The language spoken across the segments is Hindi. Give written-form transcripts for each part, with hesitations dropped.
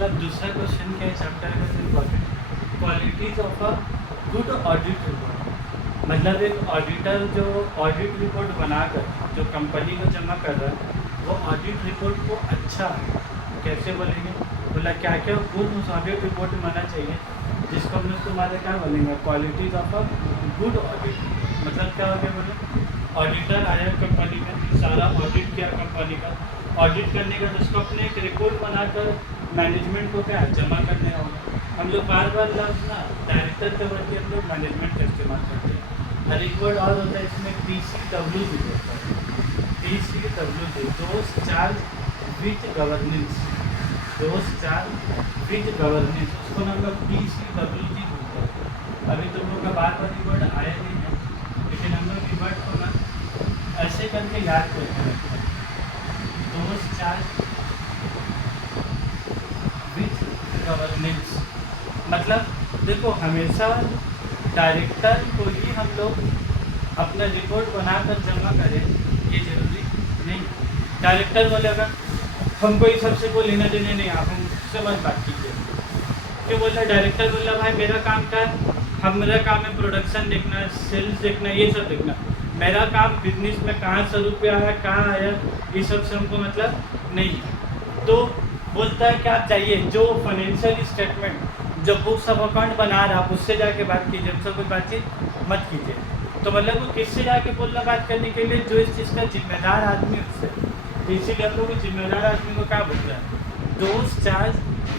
वाला दूसरा क्वेश्चन क्या है चैप्टर का important, qualities of a good audit report. मतलब एक ऑडिटर जो ऑडिट रिपोर्ट बनाकर जो कंपनी को जमा कर रहा है वो ऑडिट रिपोर्ट को अच्छा है कैसे बोलेंगे, बोला क्या क्या गुण उस ऑडिट रिपोर्ट में आना चाहिए, जिसको हम लोग तुम्हारे क्या बोलेंगे qualities of a good audit. मतलब क्या हो गया बोले, ऑडिटर आया कंपनी में, सारा ऑडिट किया कंपनी का, ऑडिट करने का उसको अपने एक रिपोर्ट बनाकर मैनेजमेंट को क्या जमा करने होगा। हम लोग बार बार लफ्ज़ ना डायरेक्टर के वर्ड हम लोग मैनेजमेंट का इस्तेमाल करते हैं। हर एक वर्ड और होता है इसमें PCWD होता है, PCWD दोस्त चार्ज विथ गवर्नेंस, दोस्त चार्ज विथ गवर्नेंस, उसको हम लोग PCWD बोलते हैं। अभी तुम लोग का बार बार ये वर्ड आया नहीं है, लेकिन हम लोग ये वर्ड को ना ऐसे करके याद करते हैं, दोस्त चार्ज विथ गवर्नेंस। मतलब देखो हमेशा डायरेक्टर को ही हम लोग अपना रिपोर्ट बनाकर जमा करें ये जरूरी नहीं। डायरेक्टर बोलेगा हमको ये सबसे कोई लेना देना नहीं, आप हमसे मत बात कीजिए, क्यों बोला डायरेक्टर बोला भाई मेरा काम क्या है, मेरा काम है प्रोडक्शन देखना, सेल्स देखना, ये सब देखना, मेरा काम बिजनेस में कहाँ से रुपया आया कहाँ आया ये सब से हमको मतलब नहीं है। तो बोलता है कि आप जाइए जो फाइनेंशियल स्टेटमेंट जो बुक्स ऑफ अकाउंट बना रहा आप उससे जाके बात कीजिए, हमसे कोई बातचीत मत कीजिए। तो मतलब वो किससे जाके बोलना बात करने के लिए, जो इस चीज़ का जिम्मेदार आदमी उससे। तो इसीलिए हम लोग जिम्मेदार आदमी को क्या बोलते हैं, दोस्त चार्ज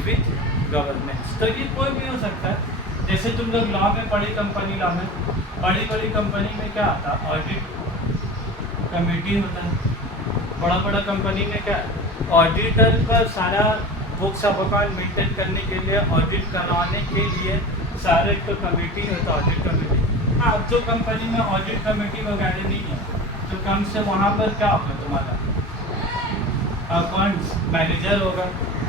विथ गवर्नेंस। तो ये कोई भी हो सकता है, जैसे तुम लोग लॉ में पढ़ी, कंपनी लॉ में बड़ी बड़ी कंपनी में क्या आता है ऑडिट कमेटी होता है, बड़ा बड़ा कंपनी में क्या ऑडिटर का सारा बुक्स ऑफ अकाउंट मेंटेन करने के लिए, ऑडिट करवाने के लिए सारे एक तो कमेटी होता है ऑडिट कमेटी। हाँ जो कंपनी में ऑडिट कमेटी वगैरह नहीं है तो कम से वहाँ पर क्या होगा तुम्हारा अकाउंट्स मैनेजर होगा।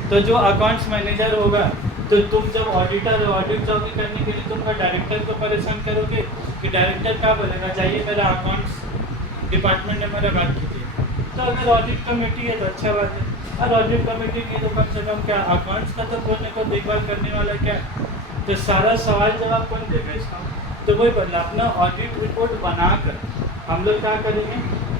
तो जो अकाउंट्स मैनेजर होगा तो तुम जब ऑडिटर ऑडिट जॉब करने के लिए तुम डायरेक्टर को परेशान करोगे कि डायरेक्टर क्या बोलेगा जाइए मेरा अकाउंट्स डिपार्टमेंट में मेरा बात कीजिए। तो अगर ऑडिट कमेटी है तो अच्छा बात है, और ऑडिट कमेटी की तो कम से कम क्या अकाउंट्स का तो बोलने को देखभाल करने वाला क्या, तो सारा सवाल जवाब कौन देगा इसका। तो वही बोला अपना ऑडिट रिपोर्ट बनाकर हम लोग क्या करेंगे,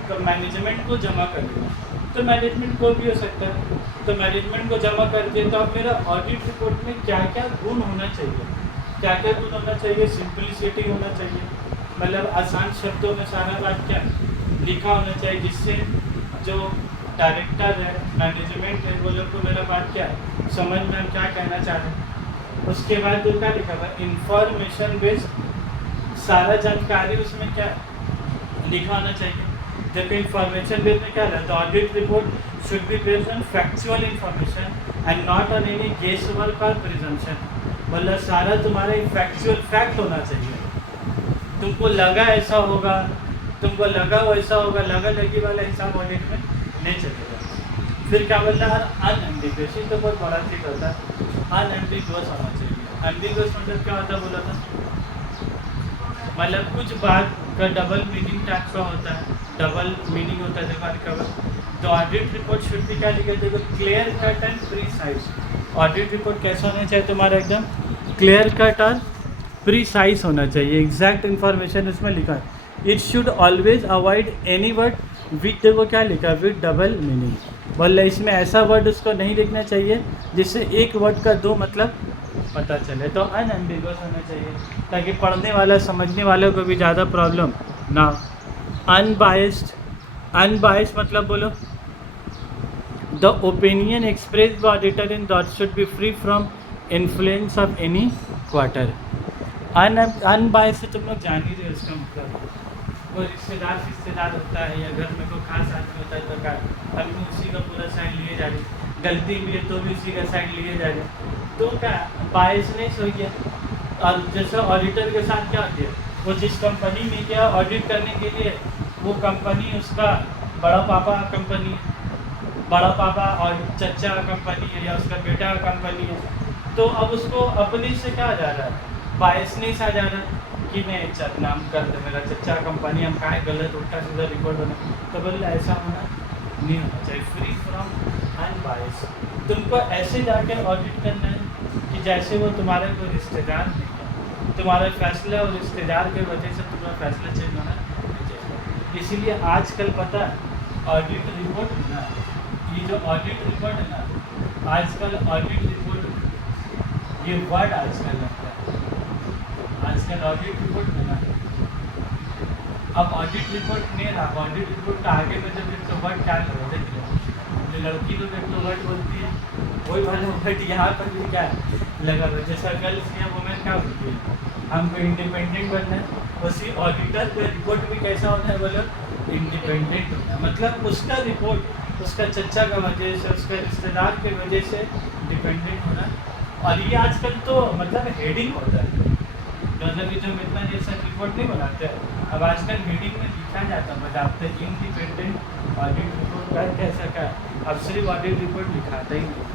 तो मैनेजमेंट को जमा करेंगे। तो मैनेजमेंट को भी हो सकता है, तो मैनेजमेंट को जमा करके तो अब मेरा ऑडिट रिपोर्ट में क्या क्या गुण होना चाहिए, क्या क्या गुण होना चाहिए, सिंपलिसिटी होना चाहिए, मतलब आसान शब्दों में सारा बात क्या लिखा होना चाहिए, जिससे जो डायरेक्टर है मैनेजमेंट है वो लोग को मेरा बात क्या है समझ में हम क्या कहना चाह रहे हैं। उसके बाद जो क्या लिखा हुआ इंफॉर्मेशन बेस्ड, सारा जानकारी उसमें क्या लिखा होना चाहिए। जब इंफॉर्मेशन बेस्ड में क्या रहता है, audit report should be based on factual information and not on any guesswork और प्रिजम्पशन। मतलब सारा तुम्हारा फैक्चुअल फैक्ट होना चाहिए, तुमको लगा ऐसा होगा, तुमको लगा वैसा होगा, लगा लगी वाला हिसाब ऑडिट में नहीं चलेगा। फिर क्या बोलता है अनएम्बिगुअस, तो बहुत बड़ा चीज़ होता है, अनएम्बिगुअस होना चाहिए। एम्बिगुअस मतलब क्या होता है बोला था, मतलब कुछ बात का डबल मीनिंग टाइप का होता है, डबल मीनिंग होता है देखो कवर। तो ऑडिट रिपोर्ट शुड भी क्या लिखा देखो clear cut and precise. Audit report कैसा होना चाहिए तुम्हारा, एकदम क्लियर कट और प्रीसाइज होना चाहिए, एग्जैक्ट इन्फॉर्मेशन उसमें लिखा है। It should always avoid any word with, देखो क्या लिखा है विथ डबल मीनिंग, बोले इसमें ऐसा वर्ड उसको नहीं लिखना चाहिए जिससे एक वर्ड का दो मतलब पता चले। तो अनएम्बिगुअस होना चाहिए ताकि पढ़ने वाला समझने वालों को भी ज़्यादा प्रॉब्लम ना। अनबायस्ड, अनबायस्ड मतलब बोलो the opinion express the auditor in that should be free from influence of any quarter. Unbiased से तुम लोग जान ही रहे हो इसका मतलब, कोई रिश्तेदार होता है या घर में कोई खास आदमी होता है तो क्या हम उसी का पूरा साइड लिए जा रहे, गलती भी है तो भी उसी का साइड लिए जा रहे, तो क्या बायसनेस हो गया। और जैसे ऑडिटर के साथ क्या होती है, वो जिस कंपनी में गया ऑडिट करने के लिए वो कंपनी उसका बड़ा पापा कंपनी है, बड़ा पापा और चचा कंपनी है या उसका बेटा कंपनी है, तो अब उसको अपने से क्या आ जा रहा है बायसनेस आ जा रहा है कि नहीं नाम कर दे मेरा चचा कंपनी, हम कहाँ गलत उल्टा सीधा रिकॉर्ड बना। तो बोले ऐसा होना नहीं होना चाहिए, फ्री फ्रॉम अनबायस्ड। तुमको ऐसे जाकर ऑडिट करना है कि जैसे वो तुम्हारे कोई रिश्तेदार नहीं है, तुम्हारा फैसला और रिश्तेदार के वजह से तुम्हारा फैसला चेंज होना नहीं चाहिए। इसीलिए आजकल पता है ऑडिट रिपोर्ट है ना, ये जो ऑडिट रिपोर्ट है ना, आजकल ऑडिट रिपोर्ट ये वर्ड आजकल लगता है, आजकल ऑडिट रिपोर्ट है ना, अब ऑडिट रिपोर्ट नहीं रहा, ऑडिट रिपोर्ट का आगे में जब एक तो वर्ड क्या लगा देख लो, जो लड़की लोग एक तो वर्ड बोलती है वही वाला वर्ड यहाँ पर भी क्या लगा हुआ, जैसा गर्ल्स या वुमेन क्या बोलती है, हमको इंडिपेंडेंट बनना है, उसी ऑडिटर का रिपोर्ट भी कैसा होना है बोलो, इंडिपेंडेंट होना है। मतलब उसका रिपोर्ट उसका चच्चा का वजह से, उसका रिश्तेदार के वजह से डिपेंडेंट होना। और ये आजकल तो मतलब हेडिंग होता है, मतलब कि जो इतना जैसा रिपोर्ट नहीं बनाते हैं, अब आजकल हेडिंग में लिखा जाता है, बताते इंडिपेंडेंट ऑडिट रिपोर्ट का कैसा क्या, अब सिर्फ ऑडिट रिपोर्ट लिखाता ही नहीं,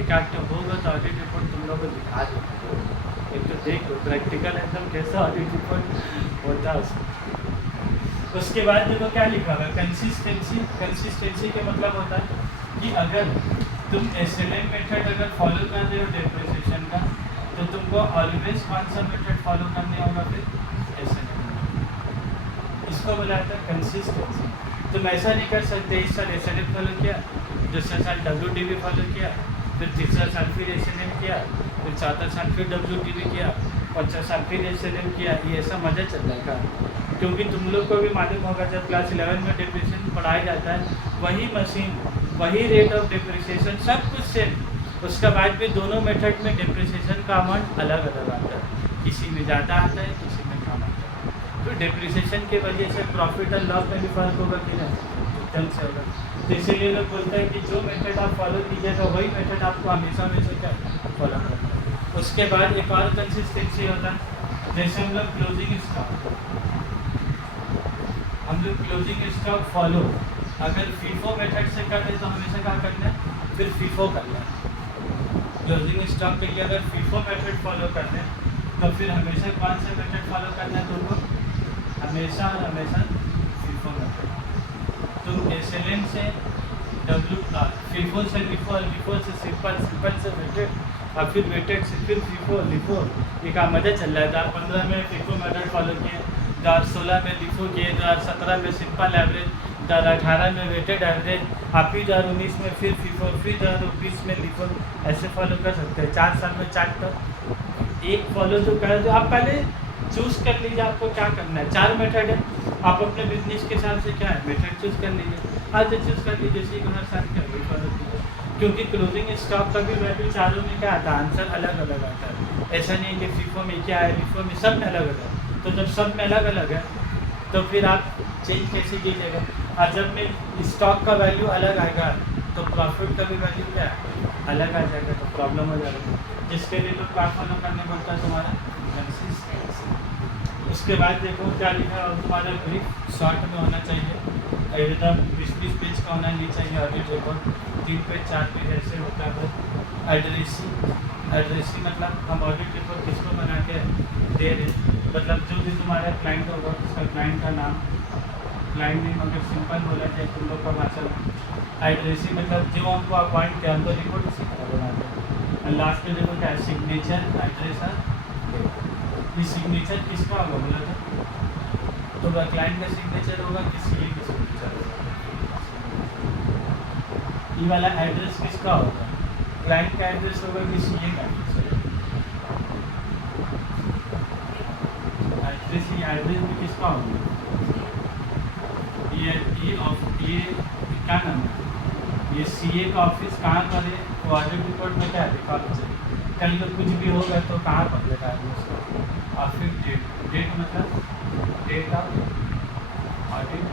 एक आध होगा तो ऑडिट रिपोर्ट तुम लोग को दिखा दो, एक तो देख लो प्रैक्टिकल एकदम कैसा ऑडिट रिपोर्ट होता है उसमें। उसके बाद देखो क्या लिखा हुआ है, कंसिस्टेंसी। कंसिस्टेंसी का मतलब होता है कि अगर तुम SLM मेथड अगर फॉलो कर रहे हो डेप्रिसिएशन का, तो तुमको ऑलवेज कौन सा मेथड फॉलो करने होगा, फिर SLM। इसको बोला जाता है कंसिस्टेंसी। तुम ऐसा नहीं कर सकते इस साल SLM फॉलो किया, दूसरा साल WDV फॉलो किया, फिर तीसरा साल फिर SLM किया, फिर चौथा साल फिर WDV किया, पाँचवा साल फिर SLM किया, ये ऐसा मज़ा चल रहा है। क्योंकि तुम लोग को भी मालूम होगा जब क्लास 11 में डिप्रिसिएशन पढ़ाया जाता है, वही मशीन वही रेट ऑफ डिप्रिसिएशन सब कुछ सेम, उसके बाद भी दोनों मेथड में डिप्रिसिएशन का अमाउंट अलग अलग आता है, किसी में ज़्यादा आता है किसी में कम आता है। तो डिप्रिसिएशन की वजह से प्रॉफिट और लॉस में भी फर्क होगा कि नहीं, एकदम से होगा। तो इसीलिए लोग बोलते हैं कि जो मेथड आप फॉलो कीजिएगा वही मेथड आपको हमेशा क्या फॉलो करना है। उसके बाद एक और कंसिस्टेंसी होता है, जैसे हम लोग क्लोजिंग स्टॉक फॉलो अगर फीफो मेथड से कर रहे तो हमेशा क्या करना है, फिर फीफो करना है। क्लोजिंग स्टॉक के लिए अगर फीफो मेथड फॉलो करना है तो फिर हमेशा कौन से मेथड फॉलो करना है तुमको, हमेशा और हमेशा फीफो मेथड। तुम SLM से फीफो से लिफो से सिंपल से वेटेड, और फिर वेटेड से फिर फीफो लिफो, ये का मज़ा चल रहा है। 2015 में फीफो मेथड फॉलो किए, 2016 में लिफो किए, 2017 में सिंपल एवरेज, 2018 में वेटेड एवरेज, आप ही 2019 में फिर फीफो, फिर 2020 में लिफो, ऐसे फॉलो कर सकते हैं। 4 साल में 4 तो एक फॉलो जो करें तो आप पहले चूज़ कर लीजिए आपको क्या करना है। 4 मेथड है, आप अपने बिजनेस के हिसाब से क्या है मेथड चूज़ कर लीजिए, आज चूज़ कर लीजिए, जैसे कि हर साल क्या वही फॉलो कीजिए, क्योंकि क्लोजिंग स्टॉक का भी वैल्यू चारों में क्या आता है, आंसर अलग अलग आता है। ऐसा नहीं है कि फीफो में क्या है, लिफो में, सब में अलग अलग है। तो जब सब में अलग अलग है तो फिर आप चेंज कैसे कीजिएगा, और जब में स्टॉक का वैल्यू अलग आएगा तो प्रॉफिट का भी वैल्यू क्या है अलग आ जाएगा, तो प्रॉब्लम हो जाएगा, जिसके लिए लोग क्या फॉलो करने पड़ता है तुम्हारा कंसिस्टेंसी। उसके बाद देखो क्या लिखा है, तुम्हारा ब्रीफ शॉर्ट में होना चाहिए, एकदम 20-20 पेज का होना नहीं चाहिए। ऑडिट रिपोर्ट 3 पेज 4 पेज ऐसे होता है। एड्रेसी मतलब हम ऑडिट रिपोर्ट किसको बना के दे रहे, मतलब जो भी तुम्हारा क्लाइंट होगा उसका क्लाइंट का नाम, क्लाइंट नेम अगर सिंपल बोला जाए तुम लोग का भाषा में। एड्रेसी मतलब जो हमको अपॉइंट किया हमको रिपोर्ट उसी तरह बनाते हैं। और लास्ट में देखो क्या है, सिग्नेचर, एड्रेस और ये सिग्नेचर किसका होगा बोला था, तो क्लाइंट का सिग्नेचर होगा कि CA का सिग्नेचर होगा। ये वाला एड्रेस किसका होगा, क्लाइंट का एड्रेस होगा कि CA का एड्रेस होगा। एड्रेस भी किसका होगा, ये क्या नाम है, ये CA का ऑफिस कहाँ पर है, तो ऑडिट रिपोर्ट में क्या रिकॉर्ड चाहिए, कल को कुछ भी होगा तो कहाँ पर लेगा उसको। और फिर डेट मतलब डेट ऑफ ऑडिट,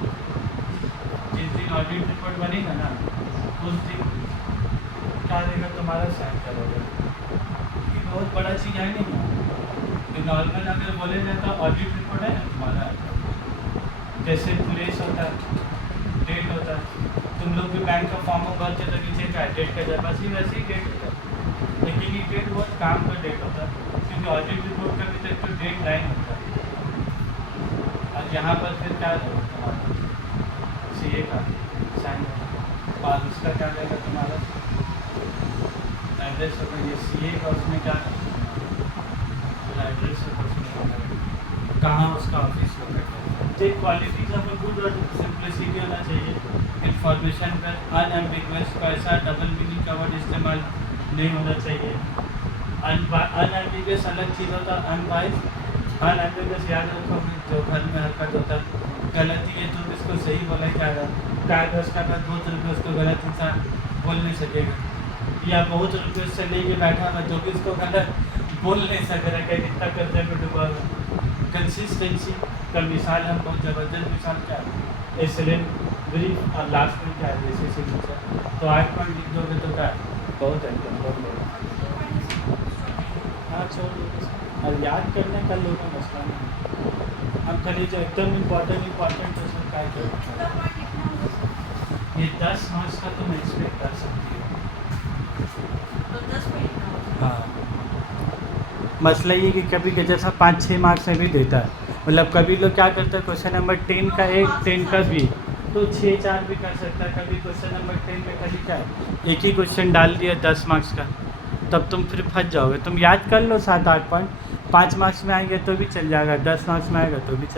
जिस दिन ऑडिट रिपोर्ट बनेगा ना उस दिन क्या रहेगा तुम्हारा साइन करोगे। ये बहुत बड़ा चीज़ है नहीं, तो नॉर्मल अगर बोले जाए तो ऑडिट रिपोर्ट है ना तुम्हारा, जैसे प्लेस होता है, डेट होता है, तुम लोग भी बैंक का फॉर्म भरते तो नीचे क्या डेट का जाए, बस ही वैसे ही डेट होता है। लेकिन ये डेट बहुत काम का डेट होता है, क्योंकि ऑडिट रिपोर्ट का भी तो डेट लाइन होता है। और यहाँ पर फिर क्या रहेगा तुम्हारा CA का साइन, और उसका क्या रहेगा तुम्हारा एड्रेस होगा, ये CA का उसमें क्या एड्रेस होगा, उसमें कहाँ उसका ऑफिस होगा। तो क्वालिटीज ऑफ अ गुड और सिंप्लिसिटी होना चाहिए। इंफॉर्मेशन पर अनएम्बिगुअस का ऐसा डबल मीनिंग का वर्ड इस्तेमाल नहीं होना चाहिए। अनएम्बिगुअस अलग चीज़ होता है, अनबाइस। अनएम्बिगुअस याद रखो जो घर में हरकत होता है, गलती है तुम इसको सही बोला क्या कागज का बाद बहुत रुपये उसको गलत इंसान बोल नहीं सकेगा, या बहुत रुपये उससे लेके बैठा हुआ जो भी उसको गलत बोल नहीं सकेगा, कहीं इतना कर्जे में डूबा हुआ। कंसिस्टेंसी का मिसाल हम बहुत ज़बरदस्त मिसाल क्या है, एक्सीलेंट, ब्रीफ और लास्ट में क्या है जैसे सिग्नेचर। तो 8 पॉइंट लिख दोगे तो क्या बहुत है, हाँ छोड़ दो और याद करने का लोगों का मसला नहीं। हम खाली जो एकदम इम्पोर्टेंट है उसमें क्या करें। ये 10 मार्क्स का तुम एक्सपेक्ट कर सकती हो। हाँ मसला ये कि कभी के जैसा 5-6 मार्क्स में भी देता है, मतलब कभी लोग क्या करते हैं क्वेश्चन नंबर 10 का 1, 10 का भी तो 6-4 भी कर सकता है। कभी क्वेश्चन नंबर 10 में खाली क्या है एक ही क्वेश्चन डाल दिया 10 मार्क्स का, तब तुम फिर फंस जाओगे। तुम याद कर लो 7-8 पॉइंट, 5 मार्क्स में आएंगे तो भी चल जाएगा, 10 मार्क्स में आएगा तो भी चल